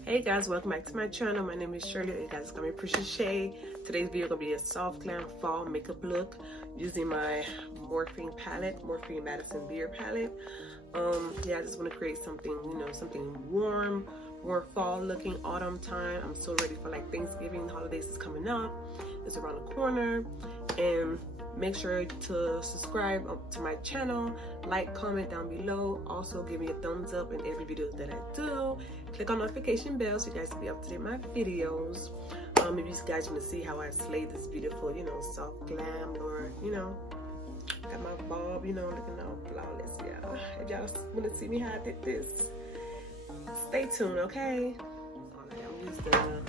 Hey guys, welcome back to my channel. My name is Shirley. You guys call me Prissyshay. Today's video gonna be a soft glam fall makeup look using my Morphine Madison Beer palette. Yeah, I just want to create something, something warm, more fall looking, autumn time. I'm so ready for like Thanksgiving. Holidays is coming up. It's around the corner. And make sure to subscribe to my channel, like, comment down below. Also give me a thumbs up in every video that I do. Click on notification bell so you guys can be up to date with my videos. If you guys want to see how I slay this beautiful, soft glam, or got my bob, looking all flawless. Yeah, if y'all want to see me how I did this, stay tuned, okay? I'm using the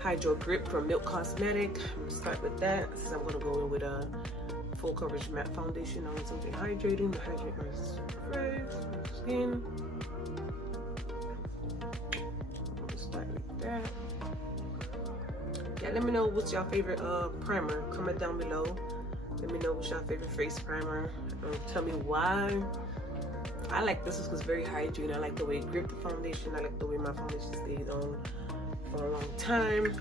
Hydro Grip from Milk Cosmetic. I'm gonna start with that since I'm gonna go in with a full coverage matte foundation. I want something hydrating to hydrate my face, my skin. I'm gonna start with that. Yeah, let me know what's your favorite primer. Comment down below. Let me know what's your favorite face primer. Tell me why. I like this because it's very hydrating. I like the way it gripped the foundation. I like the way my foundation stays on for a long time.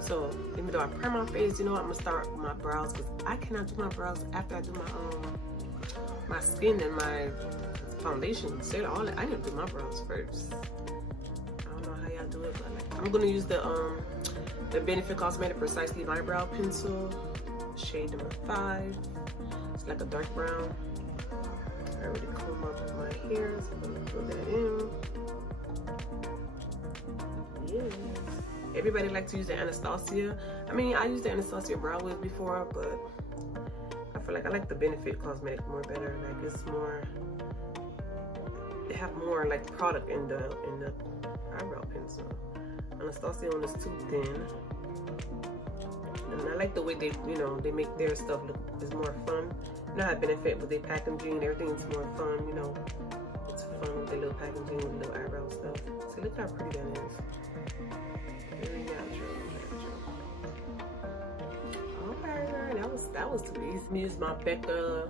So even though I prime my face, I'm gonna start with my brows because I cannot do my brows after I do my skin and my foundation, concealer, all that. I need to do my brows first. I don't know how y'all do it, but like, I'm gonna use the Benefit Cosmetic Precisely Eyebrow Pencil, shade number 5. It's like a dark brown. I already comb up my hair, so I'm gonna put that in. Yes. Everybody likes to use the Anastasia. I mean, I used the Anastasia brow wig before, but I feel like I like the Benefit Cosmetic more better. Like it's more, they have more like product in the eyebrow pencil. Anastasia one is too thin. And I like the way they, they make their stuff look is more fun. You know how Benefit with their packaging, everything's more fun, It's fun with their little packaging, with little eyebrow stuff. See, look how pretty that is. Very natural. Okay, that was too easy. I'm use my Becca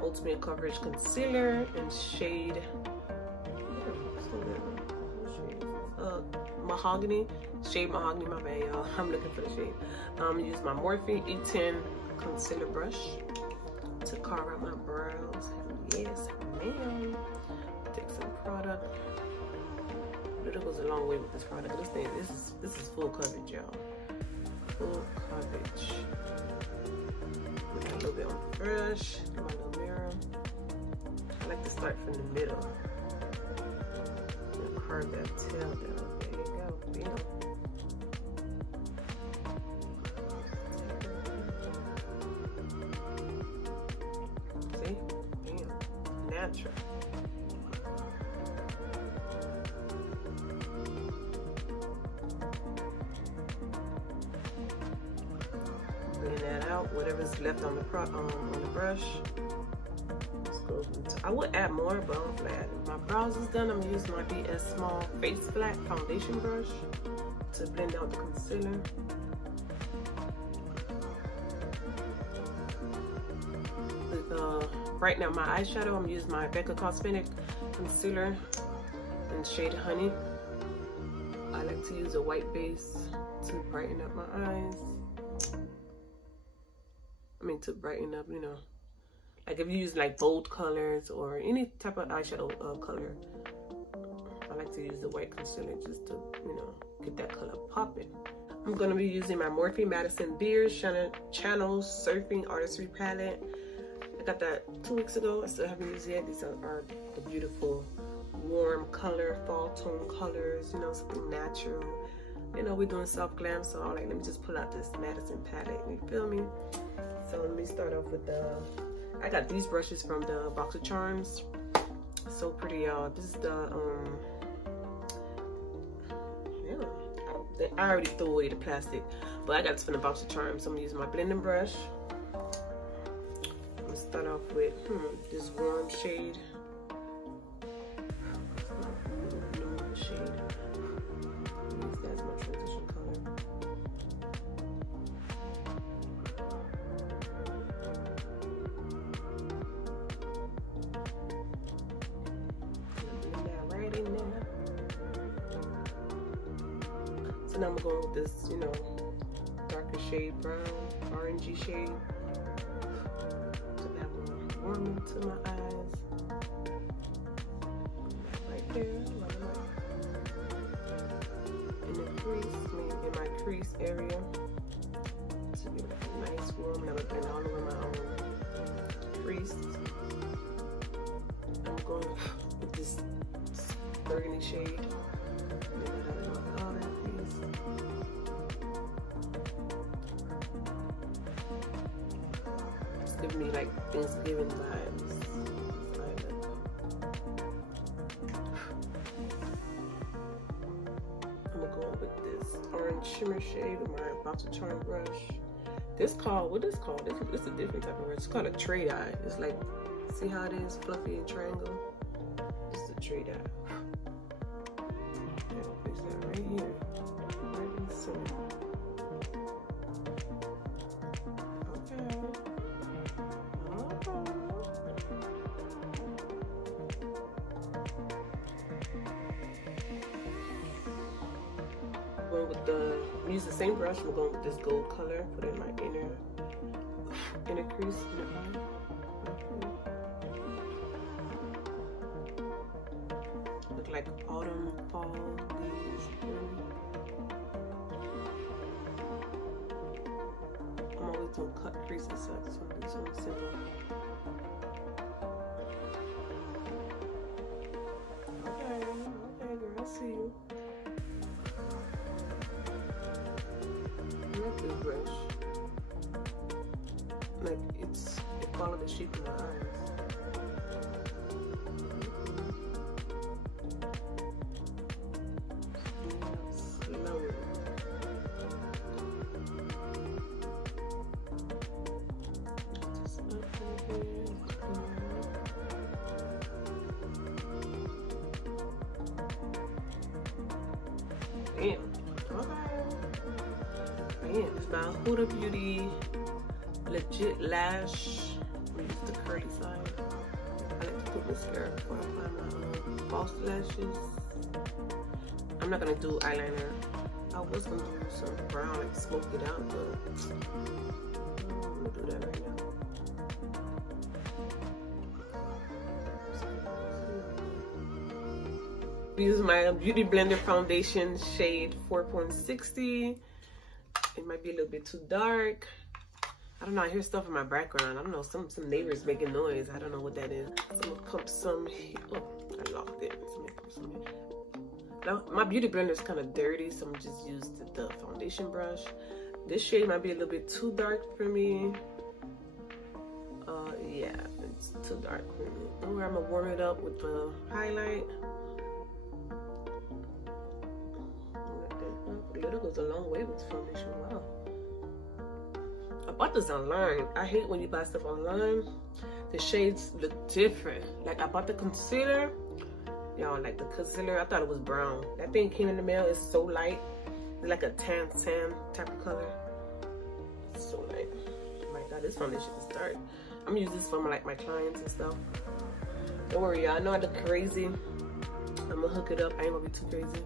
Ultimate Coverage Concealer in shade Mahogany. Shade Mahogany, my bad, y'all. I'm looking for the shade. I'm gonna use my Morphe E10 concealer brush to carve out my brows. Yes, ma'am. Take some product. It goes a long way with this product. This is full coverage, y'all. Full coverage. Put a little bit on the brush, my little mirror. I like to start from the middle. And carve that tail down. There you go. Bam. See? Bam. Natural. Blend that out, whatever's left on the brush. I would add more, but I'm glad my brows is done. I'm using my DS Small Face Flat Foundation brush to blend out the concealer. Right now, my eyeshadow, I'm using my Becca Cosmetic concealer in shade Honey. I like to use a white base to brighten up my eyes. To brighten up, like if you use like bold colors or any type of eyeshadow color, I like to use the white concealer just to, get that color popping. I'm gonna be using my Morphe Madison Beer Channel Surfing Artistry Palette. I got that 2 weeks ago. I still haven't used it yet. These are the beautiful warm color, fall tone colors, something natural. We're doing soft glam, so I'm like, let me just pull out this Madison palette, you feel me? So let me start off with I got these brushes from the Box of Charms. So pretty, y'all. This is the, I already threw away the plastic, but I got this from the Box of Charms. So I'm gonna use my blending brush. I'm gonna start off with this warm shade. Use that as my transition color. Right in there. So now I'm going with this, you know, darker shade, brown, orangey shade. So that will warm into my eyes. Right there, in the crease, in my crease area. To be like a nice warm, and I'm going to blend all over my own crease. I'm going with this burgundy shade. It's giving me like Thanksgiving vibes. I'm gonna go with this orange shimmer shade with my box of charm brush. This called, what is this called? This is a different type of brush. It's called a trade eye. It's like, see how it is, fluffy and triangle? This is a trade eye. Okay, I'll place that right here, right in the center. Okay. Going with the, use the same brush. I'm going with this gold color. Put it in my inner crease in the eye. Look like autumn, fall leaves. I'm always doing cut creases, so I just want to do something simple. Okay, girl, I see you. I like this brush. Like it followed the shape of my eyes. Slowly. Just up right here. Damn. Okay. Man, it's my Huda Beauty Legit Lash. I'm gonna use the curly side. I like to put mascara before I apply my false lashes. I'm not gonna do eyeliner. I was gonna do some brown, like smoke it out, but I'm gonna do that right now. Use my Beauty Blender foundation shade 4.60. It might be a little bit too dark. I don't know, I hear stuff in my background. I don't know, some neighbors making noise. I don't know what that is. So I'm gonna pump some, oh, I locked it. So I'm gonna pump some here. Now, my Beauty Blender is kind of dirty, so I'm just use the foundation brush. This shade might be a little bit too dark for me. Yeah, it's too dark for me. I'm gonna warm it up with the highlight. Glitter goes a long way with foundation. Wow. I bought this online. I hate when you buy stuff online. The shades look different. Like I bought the concealer. Y'all, like the concealer, I thought it was brown. That thing came in the mail. It's so light. It's like a tan type of color. It's so light. Oh my God, this foundation is dark. I'm gonna use this for my clients and stuff. Don't worry, y'all. I know I look crazy. I'm gonna hook it up. I ain't gonna be too crazy.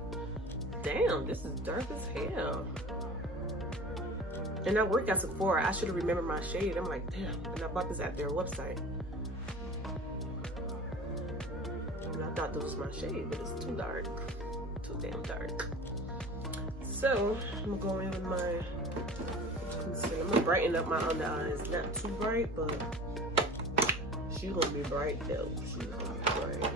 Damn, this is dark as hell. And I work at Sephora. I should have remembered my shade. I'm like, damn. And I bought this at their website. And I thought this was my shade, but it's too dark. Too damn dark. So, I'm gonna go in with my concealer. I'm gonna brighten up my under eyes. Not too bright, but she's gonna be bright though. She's gonna be bright.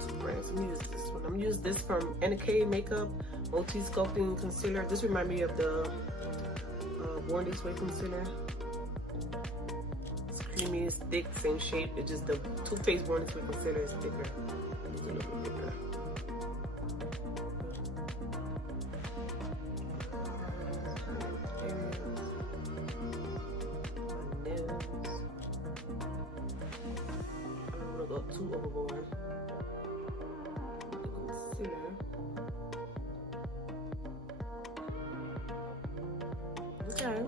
So I'm gonna use this one. I'm gonna use this from NK Makeup Multi Sculpting Concealer. This reminds me of the Born This Way concealer. It's creamy, it's thick, same shape. It's just the Too Faced Born This Way concealer is thicker. It's a little bit thicker. My nose. I don't want to go too overboard. Okay.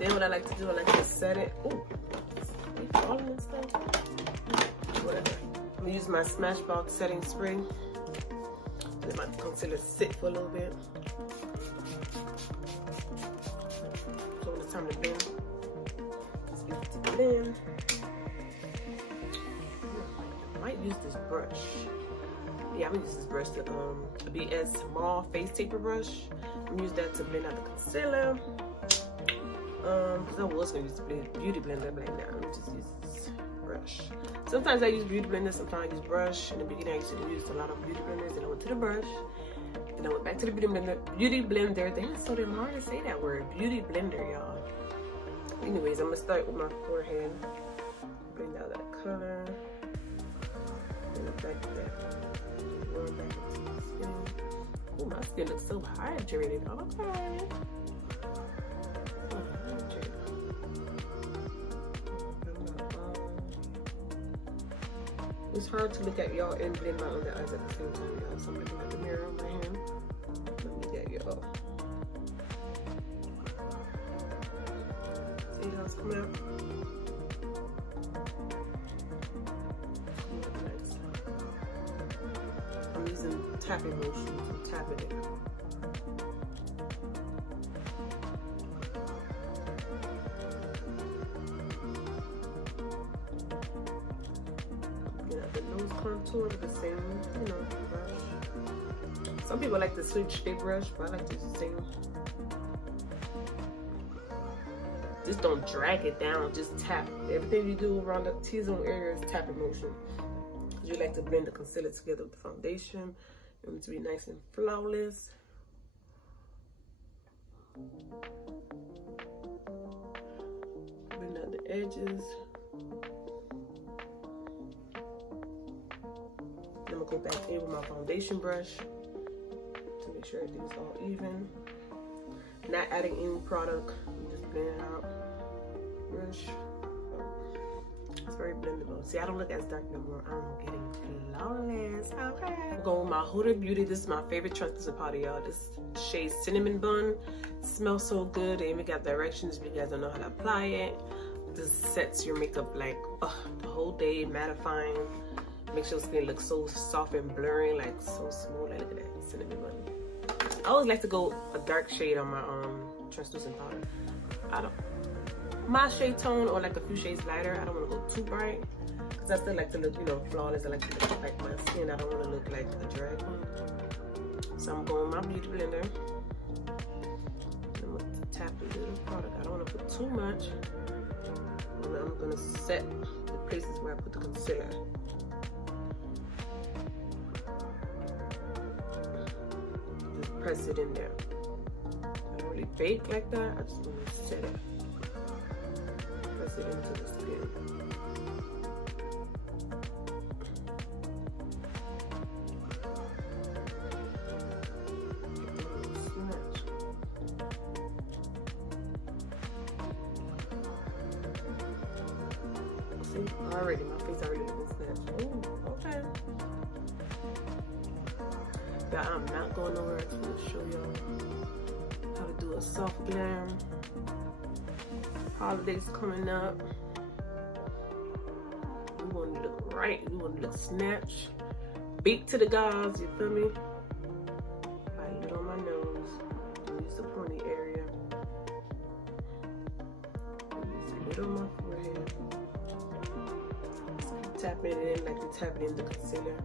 Then what I like to do, I like to set it. Ooh, it's falling and stuff. Whatever. I'm gonna use my Smashbox setting spray. Let my concealer sit for a little bit. So when it's time to blend, just use it to blend. I might use this brush. Yeah, I'm gonna use this brush, the BS Small Face Taper Brush. I'm gonna use that to blend out the concealer. Because I was gonna use the beauty blender, but now I'm just use this brush. Sometimes I use beauty blender, sometimes I use brush. In the beginning, I used to use a lot of beauty blenders. Then I went to the brush. Then I went back to the beauty blender. Damn, it's so damn hard to say that word. Beauty blender, y'all. Anyways, I'm gonna start with my forehead. Blend out that color. Blend it back to that. Back into the skin. Oh, my skin looks so hydrated. Okay. It's hard to look at y'all and blend my other eyes at the same time, y'all. So I'm looking at the mirror on my hand. Let me get y'all. See how it's coming out? I'm using tapping motions. I'm tapping it. Contour with the same, you know, brush. Some people like to switch their brush, but I like to use the same. Just don't drag it down, just tap. Everything you do around the T-zone area is tapping motion. You like to blend the concealer together with the foundation. You want it to be nice and flawless. Blend out the edges. I'm gonna go back in with my foundation brush to make sure everything's all even. Not adding any product, I'm just blending it out. Brush. It's very blendable. See, I don't look as dark no more. I'm getting flawless. Okay. I'm going with my Huda Beauty. This is my favorite translucent powder, y'all. This shade Cinnamon Bun. Smells so good. They even got directions if you guys don't know how to apply it. This sets your makeup like the whole day, mattifying. Makes your skin look so soft and blurry, like so smooth. Like, look at that cinnamon bun. I always like to go a dark shade on my translucent powder. My shade tone or like a few shades lighter. I don't want to go too bright because I still like to look, you know, flawless. I like to look like my skin. I don't want to look like a drag queen. So I'm going with my beauty blender. I'm going to tap a little product. I don't want to put too much. And then I'm going to set the places where I put the concealer. Press it in there. I don't really bake like that. I just want to set it. Press it into the skin. See, already my face already looking snatched. Oh, okay. I'm not going nowhere. I just want to show y'all how to do a soft glam. Holidays coming up. We want to look right. We want to look snatched. Beat to the gods, you feel me? I use it on my nose. Use the pointy area. Use a little on my forehead. Just tapping it in like you're tapping in the concealer.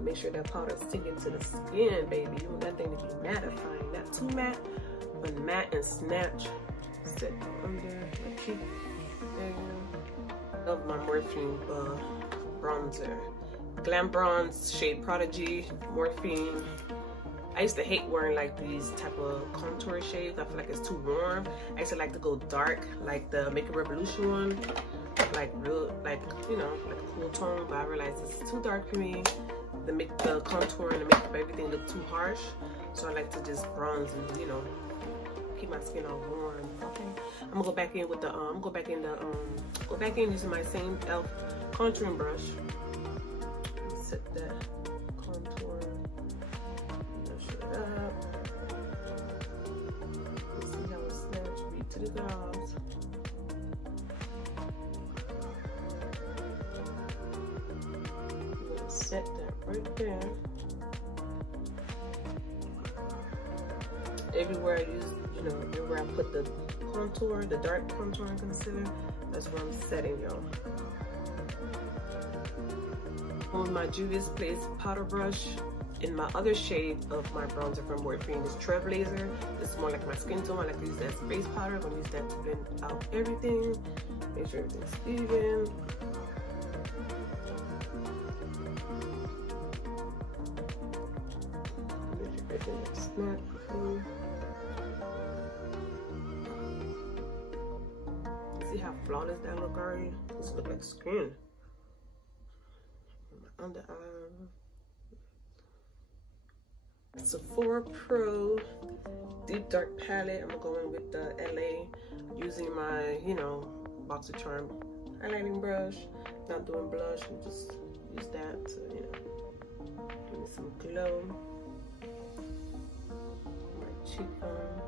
Make sure that powder is sticking to the skin, baby. You want that thing to be mattifying. Not too matte, but matte and snatch. Set under my cheek area of my Morphine bronzer. Glam Bronze, shade Prodigy, Morphine. I used to hate wearing like these type of contour shades. I feel like it's too warm. I used to like to go dark, like the Makeup Revolution one. Like real, like, you know, like a cool tone, but I realized it's too dark for me. The contour and the makeup, everything looked too harsh, so I like to just bronze and, you know, keep my skin all warm. Okay, I'm gonna go back in with the go back in using my same e.l.f. contouring brush. Set that contour, brush it up. Let's see how it snaps. Beat to the gods. Set that right there. everywhere I use, you know, everywhere I put the contour, the dark contour and concealer, that's where I'm setting, y'all. On my Juvia's Place powder brush, in my other shade of my bronzer from Morphine, this Trailblazer. This is more like my skin tone. I like to use that as face powder. I'm gonna use that to blend out everything. Make sure everything's even. Make sure everything looks snap. See how flawless that look already? This look like skin. My under eye. Sephora Pro Deep Dark Palette. I'm going with the LA, using my, you know, Box of Charm highlighting brush. Not doing blush, I'm just use that to, you know, give me some glow. My cheekbone.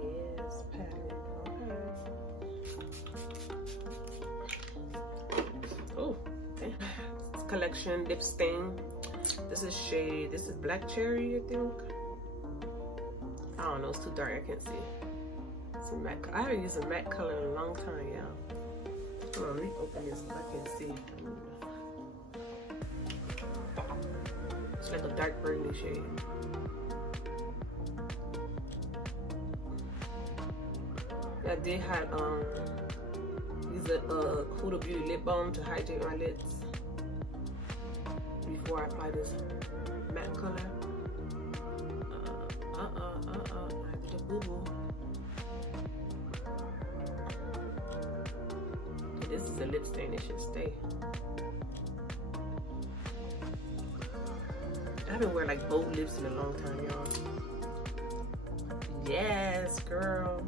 Yes, palette. Okay. Oh. Collection lip stain. This is Black Cherry, I think. I don't know, it's too dark, I can't see. It's a matte. I haven't used a matte color in a long time, yeah. Hold on, let me open this so I can see. It's like a dark burgundy shade. I did have use a Huda Beauty lip balm to hydrate my lips before I apply this matte color. I did a boo-boo. This is a lip stain, it should stay. I haven't worn like bold lips in a long time, y'all. Yes, girl.